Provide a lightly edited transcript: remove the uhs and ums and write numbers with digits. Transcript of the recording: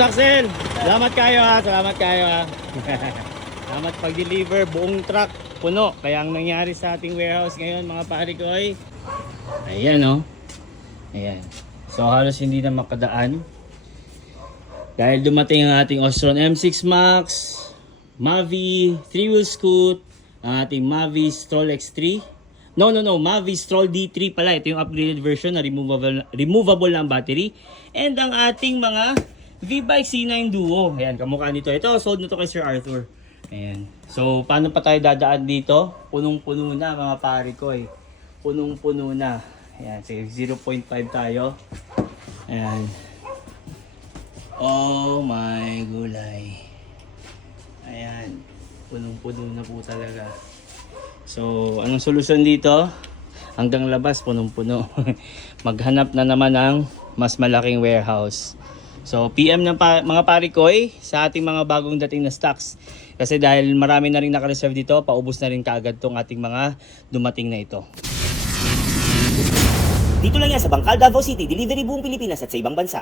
Axel, salamat kayo ha, salamat kayo ha. Salamat pag-deliver, buong truck puno. Kaya ang nangyari sa ating warehouse ngayon mga pare ko ay ayan oh. Ayan. So halos hindi na makadaan. Dahil dumating ang ating Ostron M6 Max, Mavi 3-wheel scoot, ang ating Mavi Stroll X3. No, Mavi Stroll D3 pala. Ito yung upgraded version na removable na ang battery. And ang ating mga V-Bike C9 Duo. Ayan, kamukha nito. Ito, sold na to kay Sir Arthur. Ayan. So, paano pa tayo dadaan dito? Punong-puno na mga pare ko eh. Punong-puno na. Ayan, sige, 0.5 tayo. Ayan. Oh my gulay. Ayan. Punong-puno na po talaga. So, anong solusyon dito? Hanggang labas, punong-puno. Maghanap na naman ng mas malaking warehouse. So, PM ng mga parikoy sa ating mga bagong dating na stocks. Kasi dahil marami na rin naka-reserve dito, paubos na rin kaagad tong ating mga dumating na ito. Dito lang yan sa Bangkal, Davao City, delivery buong Pilipinas at sa ibang bansa.